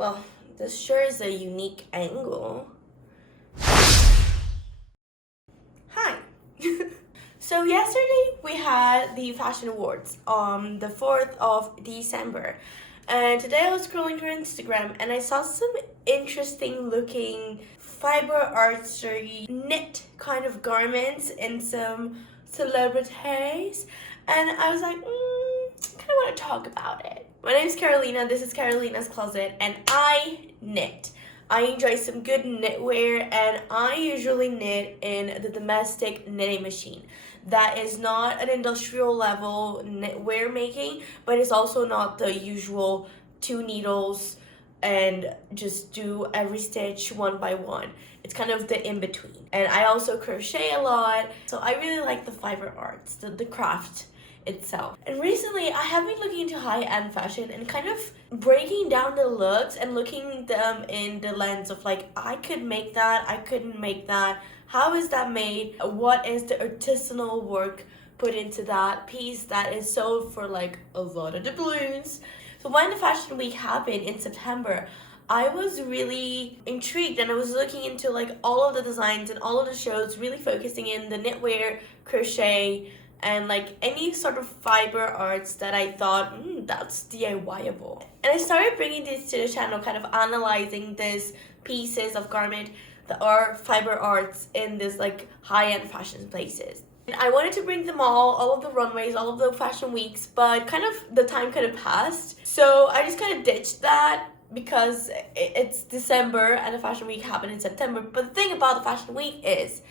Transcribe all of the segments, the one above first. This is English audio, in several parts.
Well, this sure is a unique angle. Hi. So yesterday we had the fashion awards on the 4th of December. And today I was scrolling through Instagram and I saw some interesting looking fiber artsy knit kind of garments in some celebrities. And I was like, kind of want to talk about it. My name is Carolina, this is Carolina's Closet, and I knit. I enjoy some good knitwear, and I usually knit in the domestic knitting machine. That is not an industrial level knitwear making, but it's also not the usual 2 needles and just do every stitch one by one. It's kind of the in-between. And I also crochet a lot, so I really like the fiber arts, the craft itself. And recently I have been looking into high-end fashion and kind of breaking down the looks and looking them in the lens of like, I could make that, I couldn't make that, how is that made, what is the artisanal work put into that piece that is sold for like a lot of doubloons. So when the fashion week happened in September, I was really intrigued and I was looking into like all of the designs and all of the shows, really focusing in the knitwear, crochet, and like any sort of fiber arts that I thought, that's DIY-able. And I started bringing this to the channel, kind of analyzing these pieces of garment that are fiber arts in this like high-end fashion places. And I wanted to bring them all of the runways, all of the fashion weeks, but kind of the time could have passed. So I just kind of ditched that because it's December and the fashion week happened in September. But the thing about the fashion week is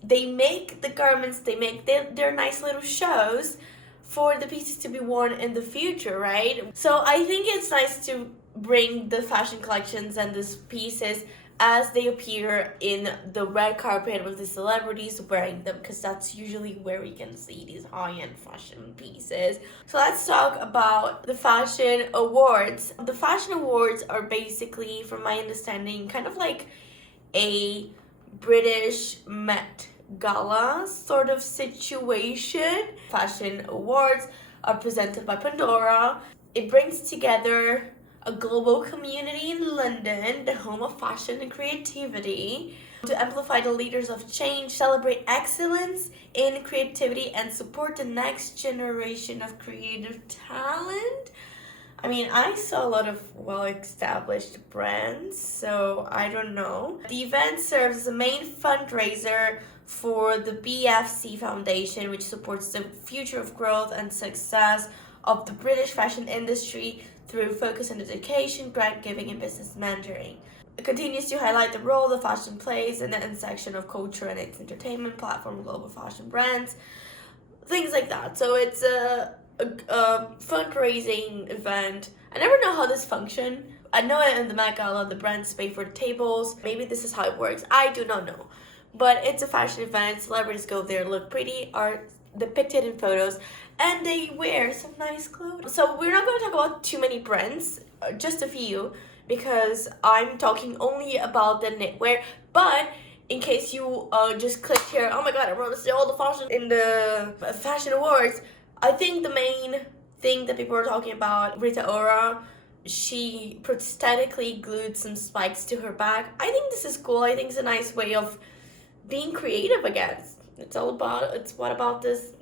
they make the garments, they make their nice little shows for the pieces to be worn in the future, right? So I think it's nice to bring the fashion collections and these pieces as they appear in the red carpet with the celebrities wearing them, because that's usually where we can see these high-end fashion pieces. So let's talk about the fashion awards. The fashion awards are basically, from my understanding, kind of like a British Met Gala sort of situation. Fashion awards are presented by Pandora. It brings together a global community in London, the home of fashion and creativity, to amplify the leaders of change, celebrate excellence in creativity, and support the next generation of creative talent. I mean, I saw a lot of well-established brands, so I don't know. The event serves as a main fundraiser for the BFC Foundation, which supports the future of growth and success of the British fashion industry through focus on education, grant giving, and business mentoring. It continues to highlight the role the fashion plays in the intersection of culture and its entertainment platform, global fashion brands, things like that. So it's a fundraising event. I never know how this functions. I know in the Met Gala the brands pay for the tables. Maybe this is how it works. I do not know. But it's a fashion event. Celebrities go there, look pretty, are depicted in photos, and they wear some nice clothes. So we're not going to talk about too many brands, just a few, because I'm talking only about the knitwear. But in case you just clicked here, oh my god, I want to see all the fashion in the fashion awards, I think the main thing that people are talking about, Rita Ora, she prosthetically glued some spikes to her back. I think this is cool. I think it's a nice way of being creative again. It's what about this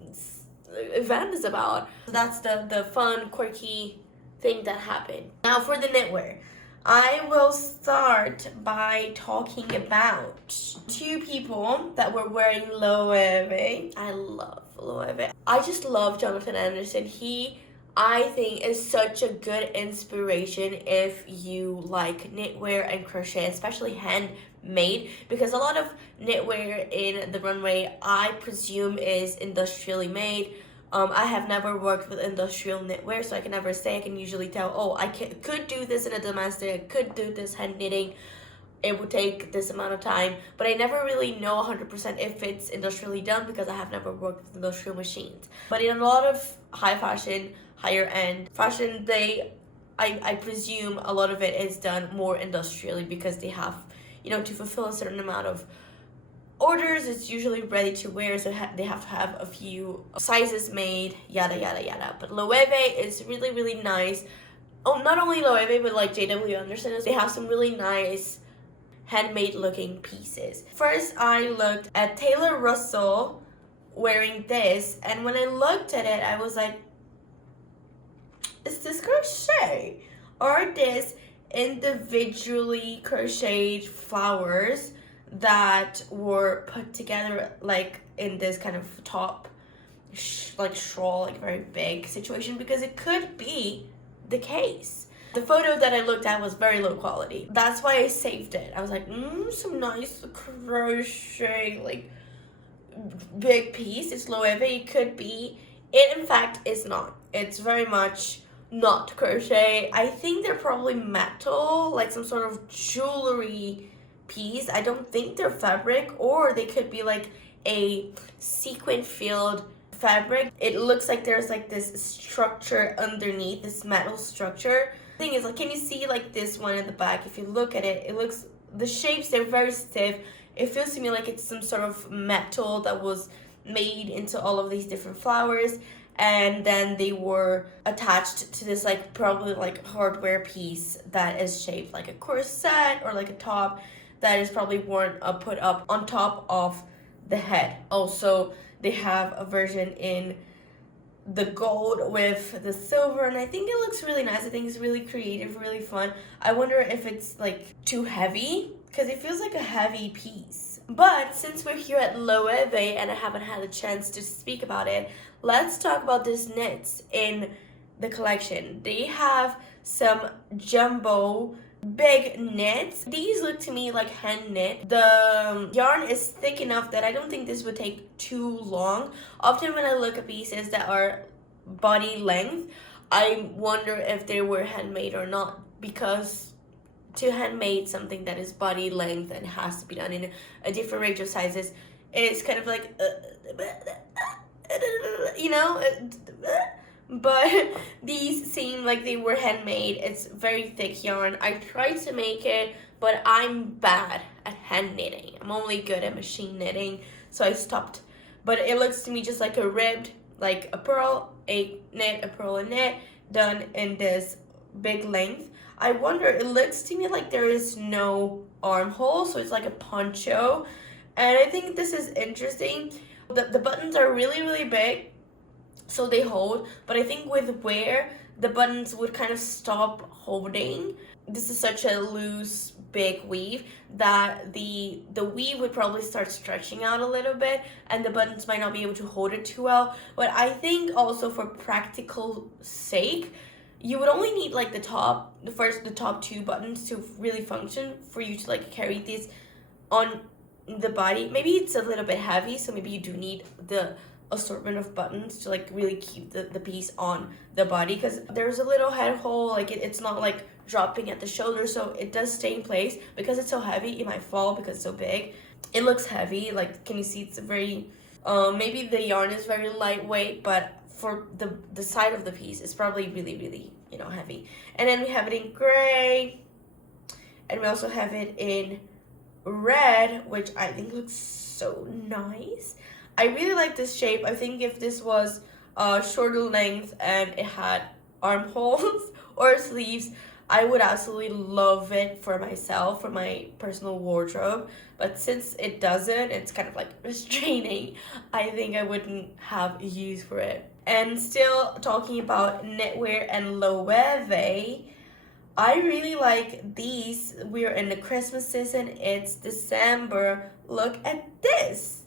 event is about. So that's the fun, quirky thing that happened. Now for the knitwear. I will start by talking about 2 people that were wearing Loewe. I love Loewe. I just love Jonathan Anderson. He, I think, is such a good inspiration if you like knitwear and crochet, especially handmade, because a lot of knitwear in the runway, I presume, is industrially made. I have never worked with industrial knitwear, so I can never say. I can usually tell, oh, I could do this in a domestic, I could do this hand knitting, it would take this amount of time, but I never really know 100% if it's industrially done because I have never worked with industrial machines. But in a lot of high fashion, higher end fashion, I presume a lot of it is done more industrially because they have, to fulfill a certain amount of orders. It's usually ready to wear, so they have to have a few sizes made, yada yada yada. But Loewe is really, really nice. oh, not only Loewe, but like JW Anderson, they have some really nice handmade looking pieces. First, I looked at Taylor Russell wearing this, and when I looked at it, I was like, is this crochet? Or are this individually crocheted flowers that were put together like in this kind of top like shawl, like very big situation? Because it could be the case. The photo that I looked at was very low quality. That's why I saved it. I was like, some nice crochet, like big piece. It's Loewe. It could be. It in fact is not. It's very much not crochet. I think they're probably metal, like some sort of jewelry piece. I don't think they're fabric, or they could be like a sequin filled fabric. It looks like there's like this structure underneath, this metal structure. The thing is, like, can you see like this one in the back? If you look at it, it looks, the shapes, they're very stiff. It feels to me like it's some sort of metal that was made into all of these different flowers, and then they were attached to this like probably like hardware piece that is shaped like a corset or like a top that is probably worn put up on top of the head. Also, they have a version in the gold with the silver, and I think it looks really nice. I think it's really creative, really fun. I wonder if it's like too heavy, because it feels like a heavy piece. But since we're here at Loewe and I haven't had a chance to speak about it, let's talk about these knits in the collection. They have some jumbo big knits. These look to me like hand knit. The yarn is thick enough that I don't think this would take too long. Often when I look at pieces that are body length, I wonder if they were handmade or not, because to handmade something that is body length and has to be done in a different range of sizes, it's kind of like you know, but these seem like they were handmade. It's very thick yarn. I tried to make it, but I'm bad at hand knitting. I'm only good at machine knitting, so I stopped. But it looks to me just like a ribbed, like a purl, a knit, a purl, a knit, done in this big length. I wonder, it looks to me like there is no armhole, so it's like a poncho, and I think this is interesting. The buttons are really, really big, so they hold, but I think with wear, the buttons would kind of stop holding. This is such a loose, big weave that the weave would probably start stretching out a little bit, and the buttons might not be able to hold it too well. But I think also for practical sake, you would only need like the top two buttons to really function for you to like carry these on the body. Maybe it's a little bit heavy, so maybe you do need the assortment of buttons to like really keep the piece on the body, because there's a little head hole, like it's not like dropping at the shoulder, so it does stay in place. Because it's so heavy, it might fall because it's so big. It looks heavy, like, can you see it's a very maybe the yarn is very lightweight, but for the side of the piece, it's probably really, really, you know, heavy. And then we have it in gray, and we also have it in red, which I think looks so nice. I really like this shape. I think if this was shorter length and it had armholes or sleeves, I would absolutely love it for myself, for my personal wardrobe. But since it doesn't, it's kind of like restraining. I think I wouldn't have use for it. And still talking about knitwear and Loewe, I really like these. We're in the Christmas season. It's December. Look at this.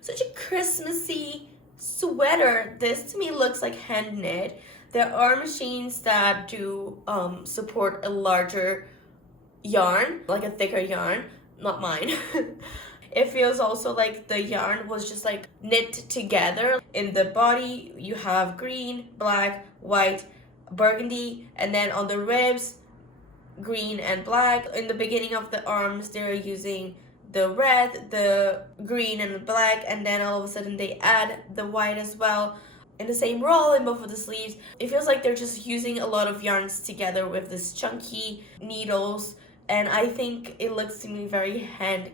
Such a Christmassy sweater. This to me looks like hand knit. There are machines that do support a larger yarn, like a thicker yarn. Not mine. It feels also like the yarn was just like knit together. In the body, you have green, black, white, burgundy, and then on the ribs, green and black. In the beginning of the arms, they're using the red, the green, and the black, and then all of a sudden they add the white as well in the same roll in both of the sleeves. It feels like they're just using a lot of yarns together with this chunky needles, and I think it looks to me very hand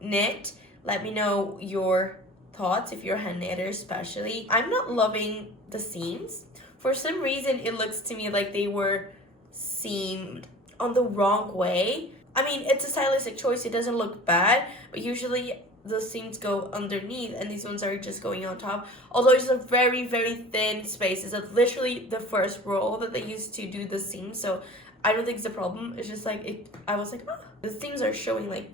knit. Let me know your thoughts if you're a hand knitter especially. I'm not loving the seams. For some reason, it looks to me like they were seamed on the wrong way. I mean, it's a stylistic choice. It doesn't look bad, but usually the seams go underneath and these ones are just going on top. Although it's a very, very thin space. It's literally the first roll that they used to do the seams. So I don't think it's a problem. It's just like, I was like, oh, the seams are showing like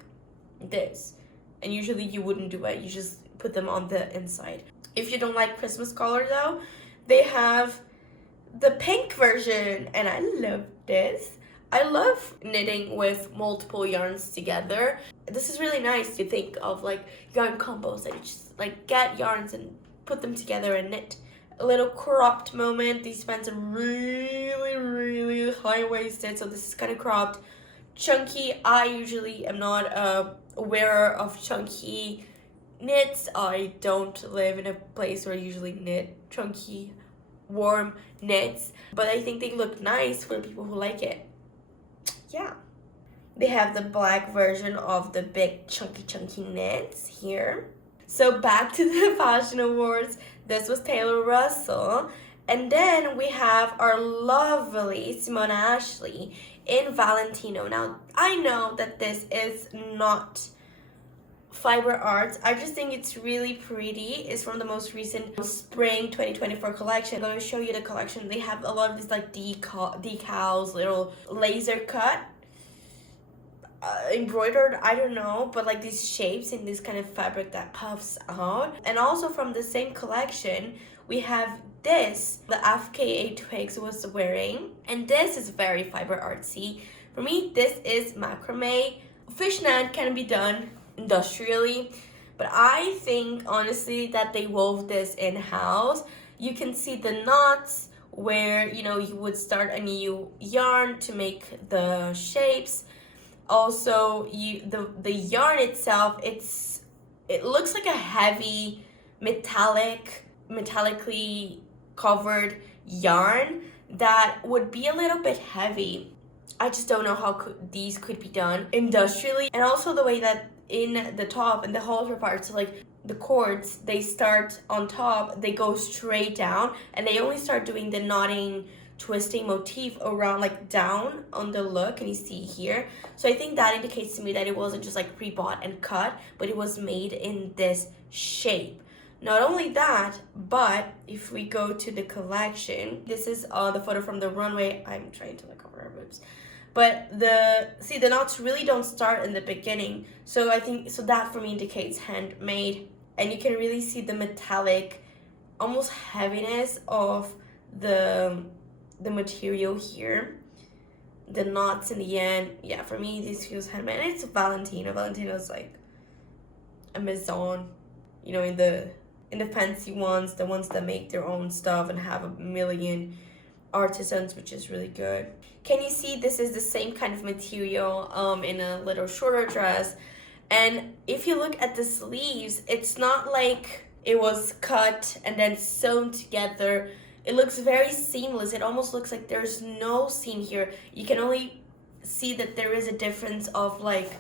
this. And usually you wouldn't do it. You just put them on the inside. If you don't like Christmas color though, they have the pink version, and I love this. I love knitting with multiple yarns together. This is really nice to think of like yarn combos that you just like get yarns and put them together and knit. A little cropped moment. These pants are really, really high-waisted, so this is kind of cropped. Chunky. I usually am not a wearer of chunky knits. I don't live in a place where I usually knit chunky, warm knits, but I think they look nice for people who like it. Yeah. They have the black version of the big chunky knits here. So back to the fashion awards. This was Taylor Russell. And then we have our lovely Simona Ashley in Valentino. Now, I know that this is not fiber arts. I just think it's really pretty. It's from the most recent spring 2024 collection. I'm going to show you the collection. They have a lot of these like decals, little laser cut, embroidered, I don't know, but like these shapes in this kind of fabric that puffs out. And also from the same collection, we have this, the FKA Twigs was wearing, and this is very fiber artsy. For me, this is macrame. Fishnet can be done industrially, but I think honestly that they wove this in-house. You can see the knots where, you know, you would start a new yarn to make the shapes. Also, the yarn itself, it looks like a heavy metallically covered yarn that would be a little bit heavy. I just don't know how these could be done industrially. And also the way that in the top and the halter parts, so like the cords, they start on top, they go straight down, and they only start doing the knotting, twisting motif around like down on the look, and you see here. So I think that indicates to me that it wasn't just like pre-bought and cut, but it was made in this shape. Not only that, but if we go to the collection, this is the photo from the runway. I'm trying to like cover our boobs. But the knots really don't start in the beginning. So I think, so that for me indicates handmade. And you can really see the metallic, almost heaviness of the material here. The knots in the end. Yeah, for me, this feels handmade. And it's Valentino. Valentino's like a maison, you know, in the fancy ones, the ones that make their own stuff and have a million artisans, which is really good. Can you see this is the same kind of material in a little shorter dress? And if you look at the sleeves, it's not like it was cut and then sewn together. It looks very seamless. It almost looks like there's no seam here. You can only see that there is a difference of like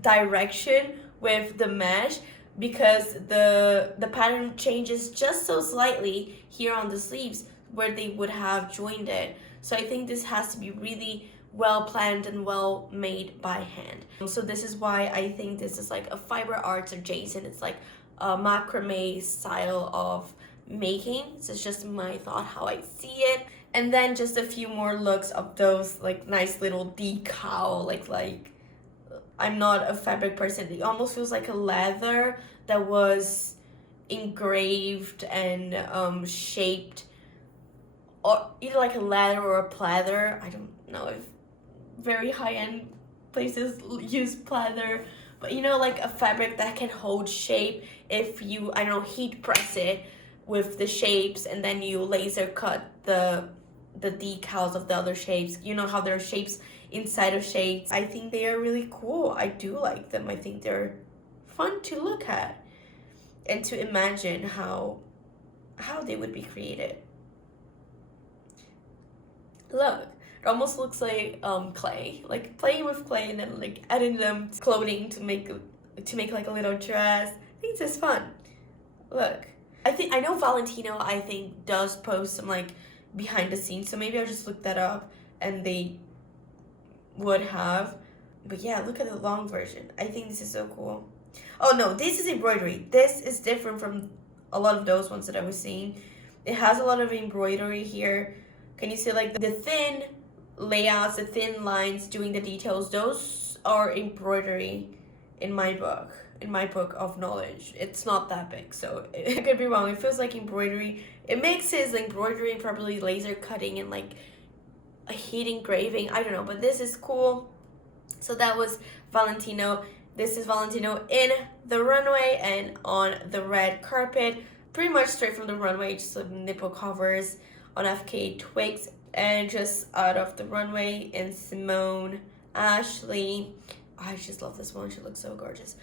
direction with the mesh, because the pattern changes just so slightly here on the sleeves where they would have joined it. So I think this has to be really well planned and well made by hand. So this is why I think this is like a fiber arts adjacent. It's like a macrame style of making. This is just my thought, how I see it. And then just a few more looks of those like nice little decal, like I'm not a fabric person. It almost feels like a leather that was engraved and shaped, or either like a leather or a pleather. I don't know if very high-end places use pleather, but you know, like a fabric that can hold shape if you, I don't know, heat press it with the shapes and then you laser cut the decals of the other shapes. You know how there are shapes inside of shapes. I think they are really cool. I do like them. I think they're fun to look at and to imagine how they would be created. Look, it almost looks like clay, like playing with clay and then like adding them to clothing to make like a little dress. I think this is fun. Look, I know Valentino, I think, does post some like behind the scenes, so maybe I'll just look that up and they would have. But yeah, look at the long version. I think this is so cool. Oh no, this is embroidery. This is different from a lot of those ones that I was seeing. It has a lot of embroidery here. Can you see like the thin layouts, the thin lines doing the details? Those are embroidery in my book of knowledge. It's not that big, so I could be wrong. It feels like embroidery. It mixes embroidery, probably laser cutting and like a heat engraving. I don't know, but this is cool. So that was Valentino. This is Valentino in the runway and on the red carpet. Pretty much straight from the runway, just like nipple covers on FK Twigs, and just out of the runway in Simone Ashley. I just love this one. She looks so gorgeous.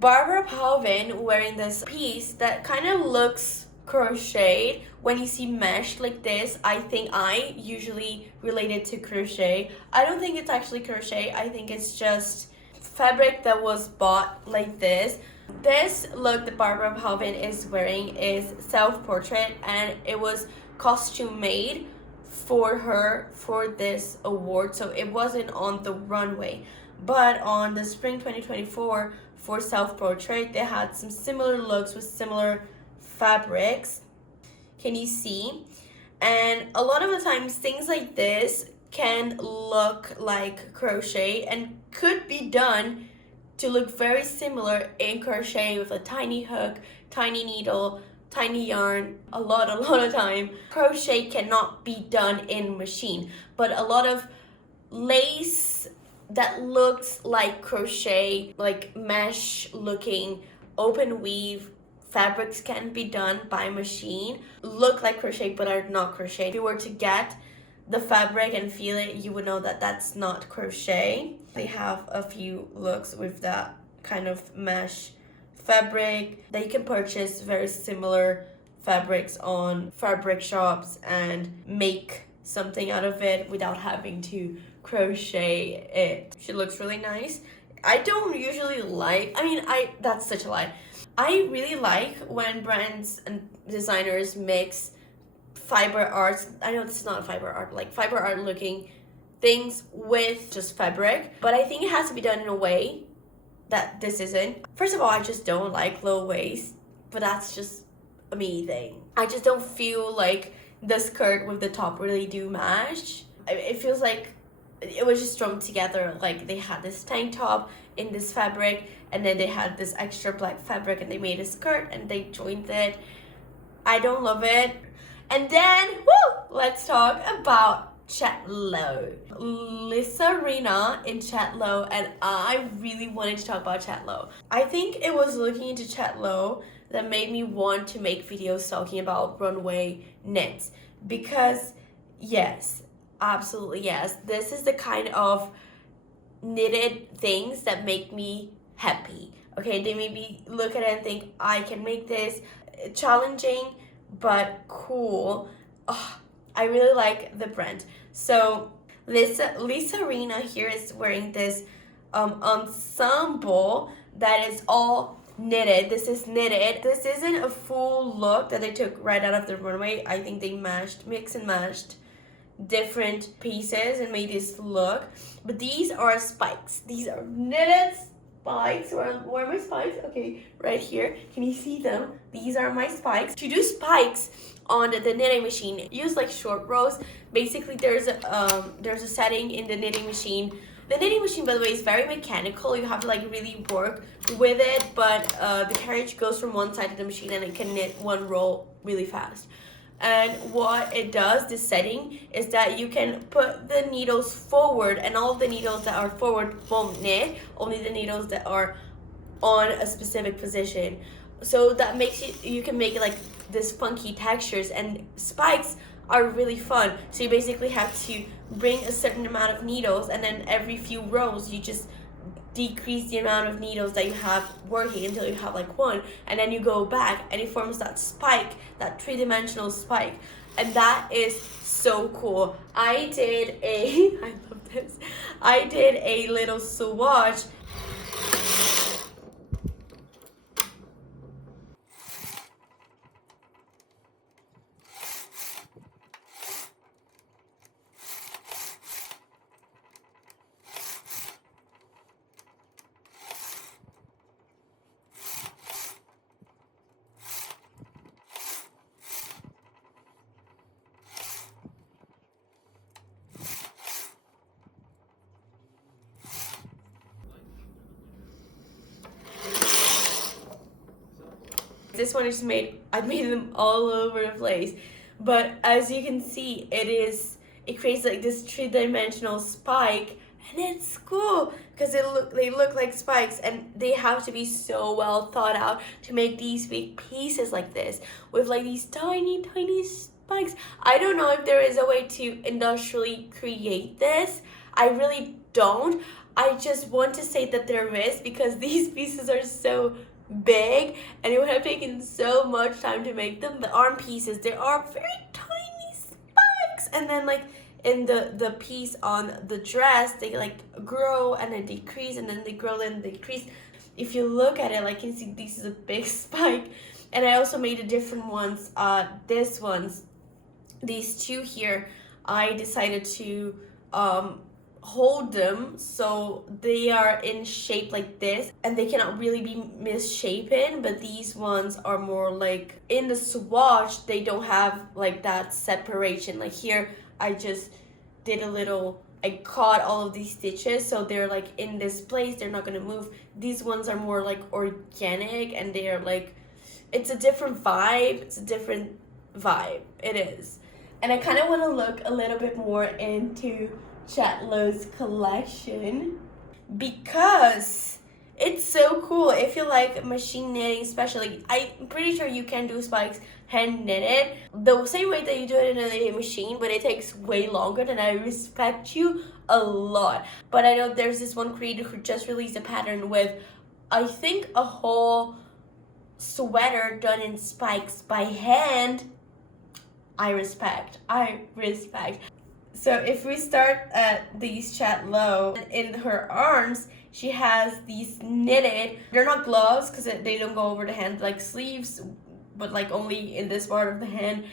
Barbara Palvin wearing this piece that kind of looks crocheted. When you see mesh like this, I think I usually relate it to crochet. I don't think it's actually crochet. I think it's just fabric that was bought like this. This look that Barbara Palvin is wearing is self-portrait, and it was costume made for her for this award, so it wasn't on the runway. But on the spring 2024 for self-portrait, they had some similar looks with similar fabrics. Can you see? And a lot of the times things like this can look like crochet and could be done to look very similar in crochet with a tiny hook, tiny needle, tiny yarn. A lot of time crochet cannot be done in machine, but a lot of lace that looks like crochet, like mesh looking open weave fabrics can be done by machine, look like crochet but are not crochet. If you were to get the fabric and feel it, you would know that that's not crochet. They have a few looks with that kind of mesh fabric that you can purchase very similar fabrics on fabric shops and make something out of it without having to crochet it. She looks really nice. I don't usually like, that's such a lie. I really like when brands and designers mix fiber arts. I know this is not fiber art, like fiber art looking things with just fabric, but I think it has to be done in a way that this isn't. First of all, I just don't like low waist, but that's just a me thing. I just don't feel like the skirt with the top really do match. It feels like it was just strung together, like they had this tank top in this fabric and then they had this extra black fabric and they made a skirt and they joined it. I don't love it. And then, let's talk about Chatlow. Lisa Rena in Chatlow, and I really wanted to talk about Chatlow. I think it was looking into Chatlow that made me want to make videos talking about runway knits, because yes, absolutely yes, this is the kind of knitted things that make me happy. Okay, they made me look at it and think I can make this. Challenging but cool. I really like the brand. So Lisa Rena here is wearing this ensemble that is all knitted. This is knitted. This isn't a full look that they took right out of the runway. I think they mix and matched different pieces and made this look. But these are spikes. These are knitted spikes. Where are my spikes? Okay, right here. Can you see them? These are my spikes. To do spikes on the knitting machine, use like short rows. Basically, there's a setting in the knitting machine. The knitting machine, by the way, is very mechanical. You have to like really work with it, but the carriage goes from one side of the machine and it can knit one row really fast. And what it does, this setting, is that you can put the needles forward, and all the needles that are forward won't knit, only the needles that are on a specific position. So that makes you can make like this funky textures, and spikes are really fun. So you basically have to bring a certain amount of needles, and then every few rows you just decrease the amount of needles that you have working until you have like one, and then you go back and it forms that spike, that three-dimensional spike, and that is so cool. I love this. I did a little swatch. This one is I made them all over the place. But as you can see, it creates like this three-dimensional spike, and it's cool because they look like spikes, and they have to be so well thought out to make these big pieces like this with like these tiny spikes. I don't know if there is a way to industrially create this. I really don't. I just want to say that there is, because these pieces are so big and it would have taken so much time to make them. The arm pieces, there are very tiny spikes, and then like in the piece on the dress, they like grow and then decrease, and then they grow and decrease. If you look at it, like you can see, this is a big spike. And I also made a different ones. These two here, I decided to hold them so they are in shape like this, and they cannot really be misshapen. But these ones are more like in the swatch, they don't have like that separation. Like here, I just did I caught all of these stitches, so they're like in this place, they're not gonna move. These ones are more like organic, and they are like, it's a different vibe. It is. And I kind of want to look a little bit more into Chatlo's collection because it's so cool. If you like machine knitting, especially, I'm pretty sure you can do spikes hand knitted the same way that you do it in a knitting machine, but it takes way longer, and I respect you a lot. But I know there's this one creator who just released a pattern with, I think, a whole sweater done in spikes by hand. I respect. So if we start at these Chatlo, in her arms, she has these knitted, they're not gloves because they don't go over the hand, like sleeves, but like only in this part of the hand.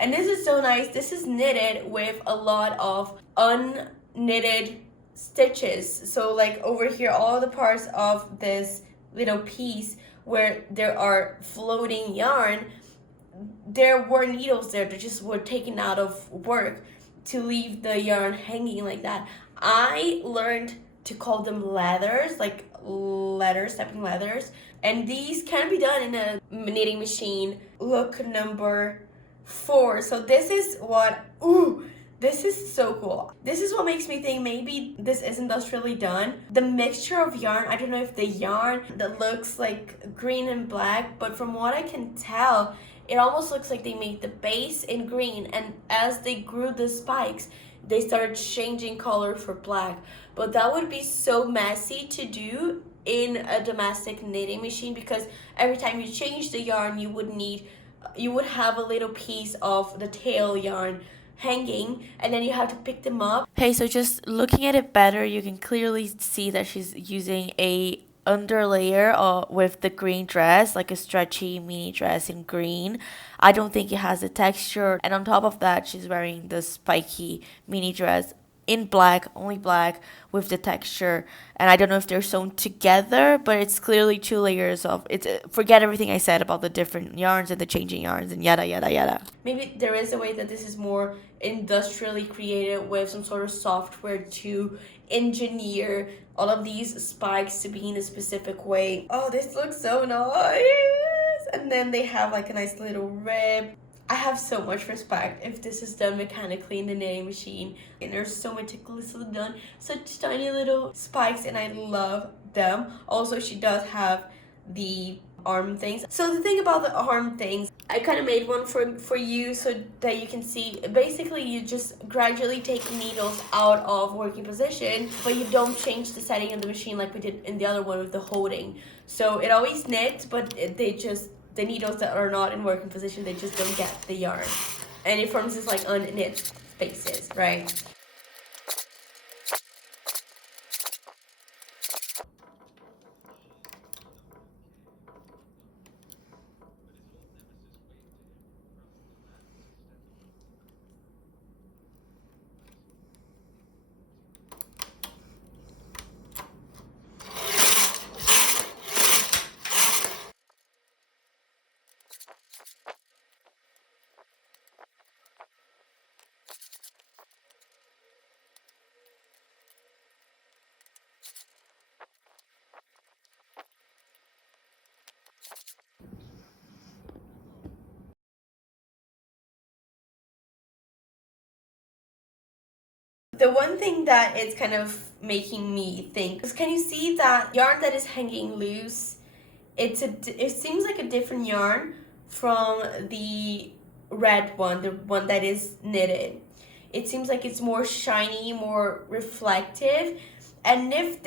And this is so nice. This is knitted with a lot of unknitted stitches. So like over here, all the parts of this little piece where there are floating yarn, there were needles there that just were taken out of work to leave the yarn hanging like that. I learned to call them leathers, like stepping leathers, and these can be done in a knitting machine. Look, number 4. So this is this is so cool. This is what makes me think maybe this is industrially done. The mixture of yarn, I don't know if the yarn that looks like green and black, but from what I can tell, it almost looks like they made the base in green, and as they grew the spikes, they started changing color for black. But that would be so messy to do in a domestic knitting machine, because every time you change the yarn, you would have a little piece of the tail yarn hanging, and then you have to pick them up. Hey, so just looking at it better, you can clearly see that she's using a underlayer with the green dress, like a stretchy mini dress in green. I don't think it has a texture, and on top of that, she's wearing the spiky mini dress in black, only black, with the texture. And I don't know if they're sewn together, but it's clearly 2 layers of it. Forget everything I said about the different yarns and the changing yarns and yada yada yada. Maybe there is a way that this is more industrially created with some sort of software to engineer all of these spikes to be in a specific way. Oh, this looks so nice. And then they have like a nice little rib. I have so much respect if this is done mechanically in the knitting machine, and they're so meticulously done. Such tiny little spikes, and I love them. Also, she does have the arm things. So the thing about the arm things, I kind of made one for you so that you can see. Basically, you just gradually take needles out of working position, but you don't change the setting of the machine like we did in the other one with the holding. So it always knits, but the needles that are not in working position, they just don't get the yarn, and it forms this like unknit spaces, right? The one thing that is kind of making me think is, can you see that yarn that is hanging loose? It seems like a different yarn from the red one, the one that is knitted. It seems like it's more shiny, more reflective. And if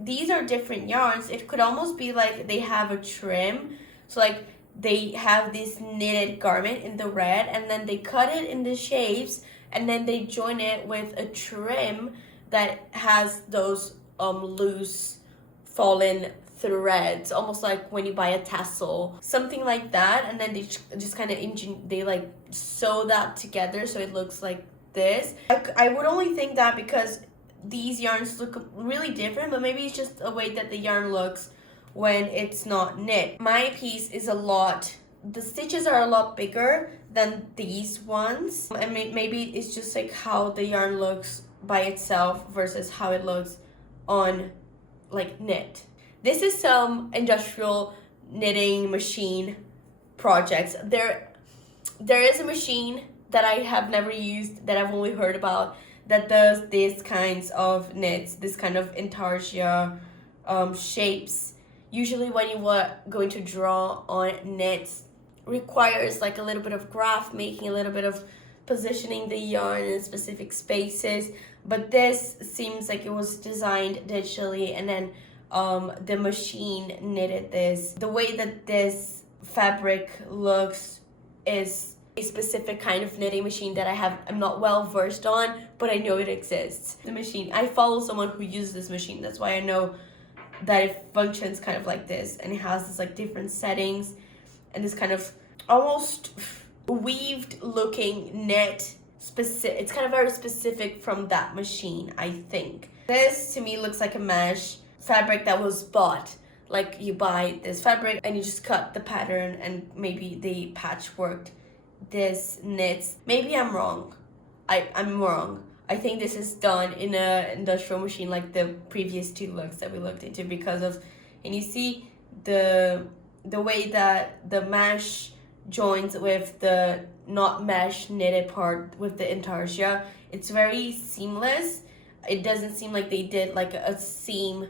these are different yarns, it could almost be like they have a trim. So like they have this knitted garment in the red, and then they cut it in the shapes, and then they join it with a trim that has those loose fallen threads, almost like when you buy a tassel, something like that. And then they just kind of they like sew that together so it looks like this. I would only think that because these yarns look really different, but maybe it's just a way that the yarn looks when it's not knit. My piece is the stitches are a lot bigger than these ones, and maybe it's just like how the yarn looks by itself versus how it looks on like knit. This is some industrial knitting machine projects. There is a machine that I have never used, that I've only heard about, that does these kinds of knits, this kind of intarsia shapes. Usually when you are going to draw on knits, requires like a little bit of graph making, a little bit of positioning the yarn in specific spaces. But this seems like it was designed digitally, and then the machine knitted this. The way that this fabric looks is a specific kind of knitting machine that I'm not well versed on, but I know it exists. The machine, I follow someone who uses this machine, that's why I know that it functions kind of like this, and it has this like different settings and this kind of almost weaved looking knit specific. It's kind of very specific from that machine, I think. This to me looks like a mesh fabric that was bought. Like you buy this fabric and you just cut the pattern, and maybe they patchworked this knits. Maybe I'm wrong. I'm wrong. I think this is done in a industrial machine like the previous two looks that we looked into, because of, and you see the way that the mesh joins with the not mesh knitted part with the intarsia. It's very seamless. It doesn't seem like they did like a seam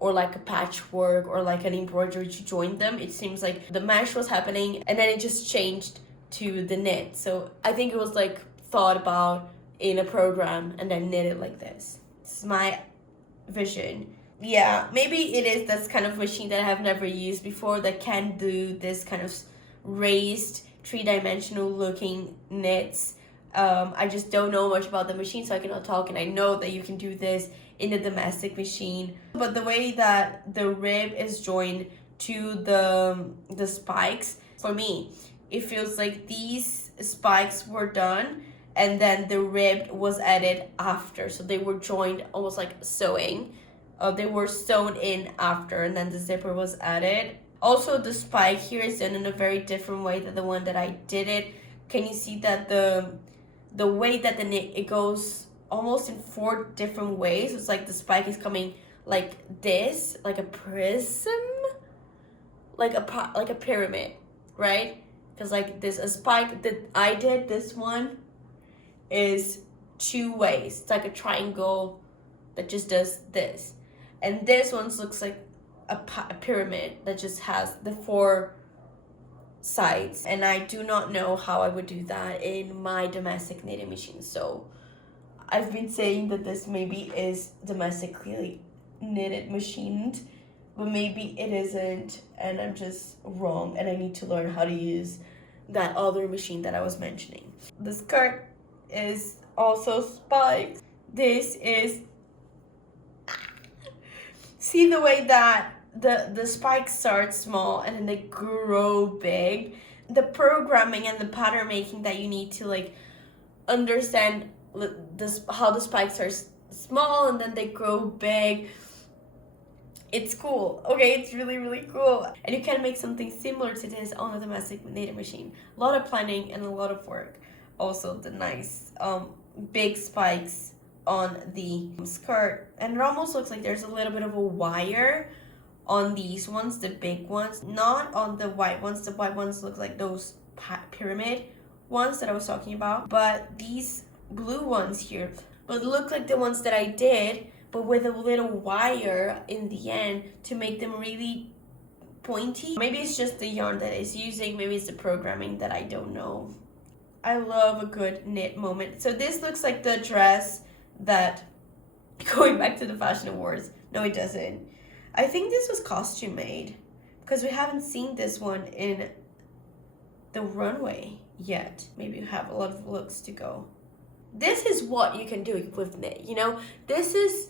or like a patchwork or like an embroidery to join them. It seems like the mesh was happening and then it just changed to the knit. So I think it was like thought about in a program and then knitted like this. This is my vision. Yeah, maybe it is this kind of machine that I have never used before that can do this kind of raised three-dimensional looking knits. I just don't know much about the machine, so I cannot talk, and I know that you can do this in a domestic machine. But the way that the rib is joined to the spikes, for me, it feels like these spikes were done and then the rib was added after. So they were joined almost like sewing. They were sewn in after, and then the zipper was added. Also, the spike here is done in a very different way than the one that I did it. Can you see that the way that the knit, it goes almost in 4 different ways. It's like the spike is coming like this, like a prism, like a pyramid, right? Because like this, a spike that I did, this one is 2 ways. It's like a triangle that just does this. And this one looks like a pyramid that just has the 4 sides. And I do not know how I would do that in my domestic knitting machine. So I've been saying that this maybe is domestically knitted machined, but maybe it isn't, and I'm just wrong, and I need to learn how to use that other machine that I was mentioning. The skirt is also spiked. This is, see the way that the spikes start small and then they grow big. The programming and the pattern making that you need to like understand this, how the spikes are small and then they grow big. It's cool. Okay, it's really, really cool. And you can make something similar to this on a domestic knitting machine. A lot of planning and a lot of work. Also the nice big spikes on the skirt. And it almost looks like there's a little bit of a wire on these ones, the big ones. Not on the white ones. The white ones look like those pyramid ones that I was talking about. But these blue ones here but look like the ones that I did, but with a little wire in the end to make them really pointy. Maybe it's just the yarn that it's using, maybe it's the programming that I don't know. I love a good knit moment. So this looks like the dress that, going back to the fashion awards, no it doesn't. I think this was costume made because we haven't seen this one in the runway yet. Maybe you have a lot of looks to go. This is what you can do with knit, you know? This is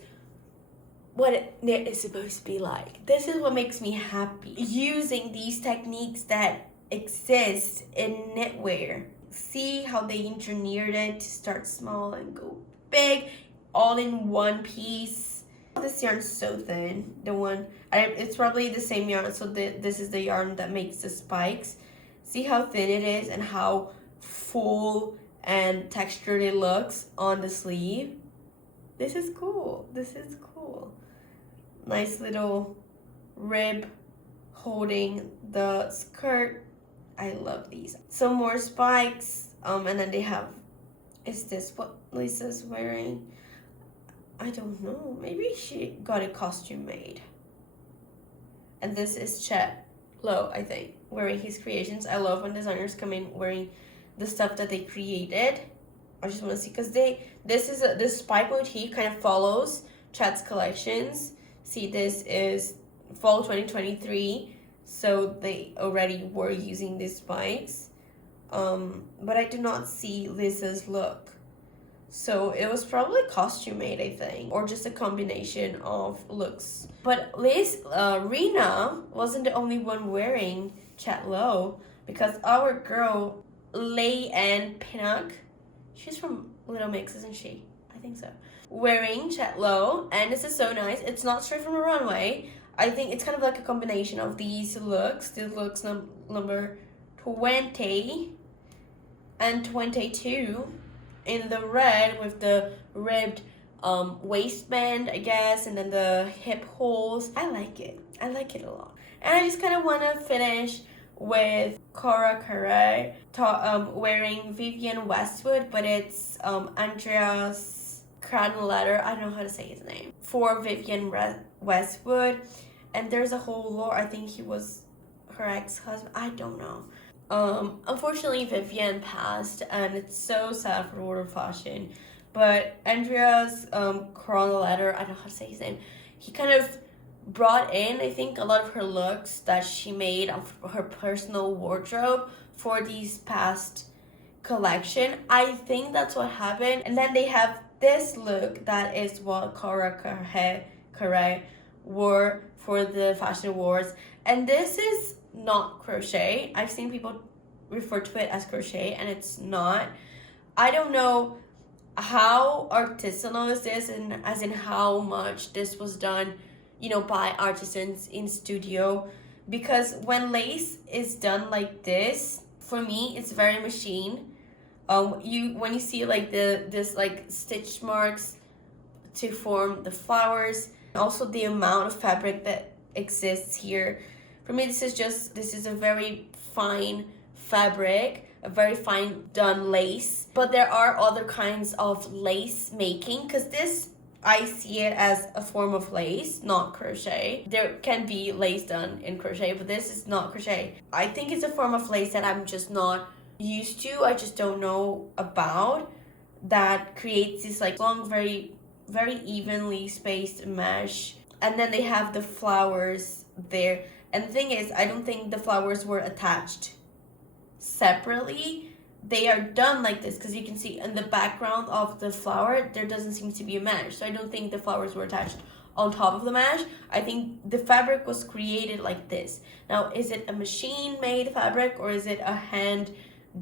what knit is supposed to be like. This is what makes me happy. Using these techniques that exist in knitwear. See how they engineered it to start small and go big, all in one piece. This yarn's so thin. The one, it's probably the same yarn, so this is the yarn that makes the spikes. See how thin it is and how full and textured it looks on the sleeve. This is cool. This is cool. Nice little rib holding the skirt. I love these. Some more spikes. And then they have, is this what Lisa's wearing? I don't know. Maybe she got a costume made. And this is Chet Lowe, I think, wearing his creations. I love when designers come in wearing the stuff that they created. I just want to see, because this spike motif kind of follows Chet's collections. See, this is fall 2023, so they already were using these spikes. But I do not see Lisa's look. So it was probably costume made, I think, or just a combination of looks. But Rena wasn't the only one wearing Chet Lowe, because our girl Leigh-Anne Pinnock, she's from Little Mix, isn't she? I think so. Wearing Chet Lowe, and this is so nice. It's not straight from a runway. I think it's kind of like a combination of these looks. This looks number 20 and 22 in the red with the ribbed waistband, I guess, and then the hip holes. I like it. I like it a lot. And I just kind of want to finish with Cora Carey wearing Vivienne Westwood, but it's Andreas Cranletter. I don't know how to say his name. For Vivienne Westwood. And there's a whole lore. I think he was her ex-husband. I don't know. Unfortunately, Vivienne passed, and it's so sad for world of fashion. But Andreas Cranletter, I don't know how to say his name. He kind of brought in, I think, a lot of her looks that she made of her personal wardrobe for these past collection. I think that's what happened. And then they have this look that is what Cora Carey wore for the fashion awards. And this is not crochet. I've seen people refer to it as crochet, and it's not. I don't know how artisanal is this, and as in how much this was done, you know, by artisans in studio, because when lace is done like this, for me it's very machine. When you see like this like stitch marks to form the flowers, also the amount of fabric that exists here, for me this is a very fine fabric, a very fine done lace. But there are other kinds of lace making, because this, I see it as a form of lace, not crochet. There can be lace done in crochet, but this is not crochet. I think it's a form of lace that I'm just not used to. I just don't know about, that creates this like long, very, very evenly spaced mesh. And then they have the flowers there. And the thing is, I don't think the flowers were attached separately. They are done like this, because you can see in the background of the flower there doesn't seem to be a mesh, so I don't think the flowers were attached on top of the mesh. I think the fabric was created like this. Now, is it a machine made fabric, or is it a hand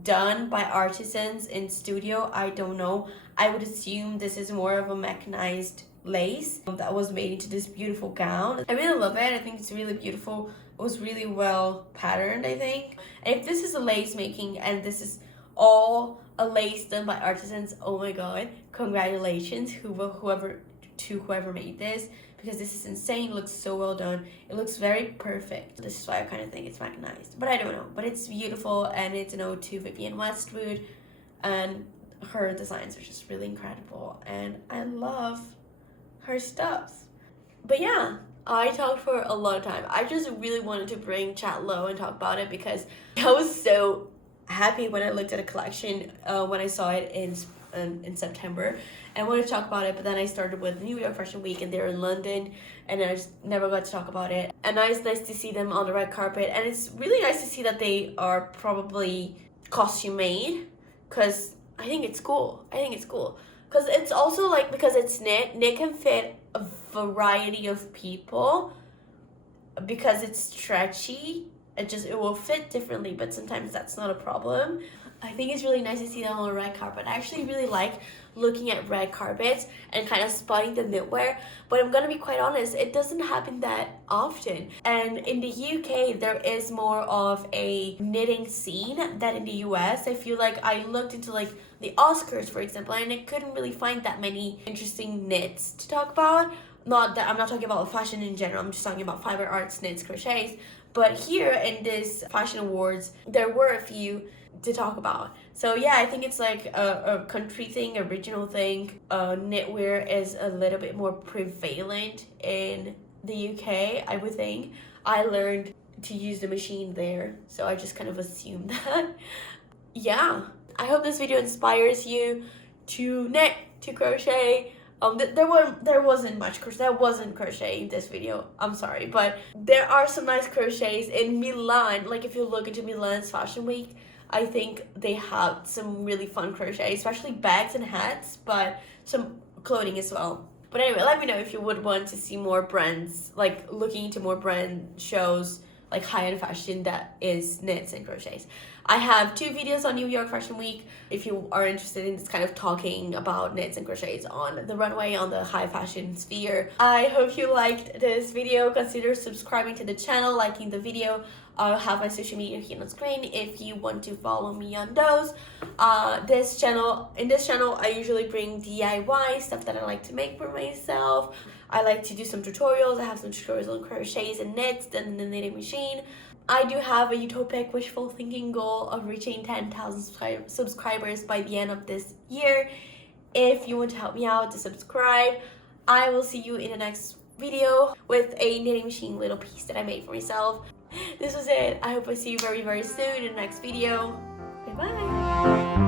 done by artisans in studio? I don't know. I would assume this is more of a mechanized lace that was made into this beautiful gown. I really love it. I think it's really beautiful. It was really well patterned, I think. And if this is a lace making and this is all a lace done by artisans, oh my god, congratulations whoever made this, because this is insane. It looks so well done. It looks very perfect. This is why I kind of think it's mechanized, but I don't know. But it's beautiful, and it's an ode to Vivienne Westwood, and her designs are just really incredible, and I love her stuff. But yeah, I talked for a lot of time. I just really wanted to bring chat low and talk about it because I was so happy when I looked at a collection when I saw it in September, and I wanted to talk about it, but then I started with New York Fashion Week and they're in London, and I just never got to talk about it. And now it's nice to see them on the red carpet, and it's really nice to see that they are probably costume made, because I think it's cool. Because it's also like, because it's knit can fit a variety of people because it's stretchy. It will fit differently, but sometimes that's not a problem. I think it's really nice to see them on the red carpet. I actually really like looking at red carpets and kind of spotting the knitwear, but I'm gonna be quite honest, it doesn't happen that often. And in the UK, there is more of a knitting scene than in the US. I feel like I looked into like the Oscars, for example, and I couldn't really find that many interesting knits to talk about. Not that I'm not talking about fashion in general, I'm just talking about fiber arts, knits, crochets. But here in this fashion awards, there were a few to talk about. So yeah, I think it's like a country thing, a regional thing. Knitwear is a little bit more prevalent in the UK, I would think. I learned to use the machine there, so I just kind of assumed that. Yeah, I hope this video inspires you to knit, to crochet. There wasn't much crochet. There wasn't crochet in this video. I'm sorry, but there are some nice crochets in Milan. Like if you look into Milan's Fashion Week, I think they have some really fun crochet, especially bags and hats, but some clothing as well. But anyway, let me know if you would want to see more brands, like looking into more brand shows, like high-end fashion that is knits and crochets. I have 2 videos on New York Fashion Week if you are interested in this kind of talking about knits and crochets on the runway, on the high fashion sphere. I hope you liked this video. Consider subscribing to the channel, liking the video. I'll have my social media here on screen if you want to follow me on those. In this channel, I usually bring DIY stuff that I like to make for myself. I like to do some tutorials. I have some tutorials on crochets and knits done in the knitting machine. I do have a utopic wishful thinking goal of reaching 10,000 subscribers by the end of this year. If you want to help me out, to subscribe. I will see you in the next video with a knitting machine little piece that I made for myself. This was it. I hope I see you very, very soon in the next video. Bye-bye.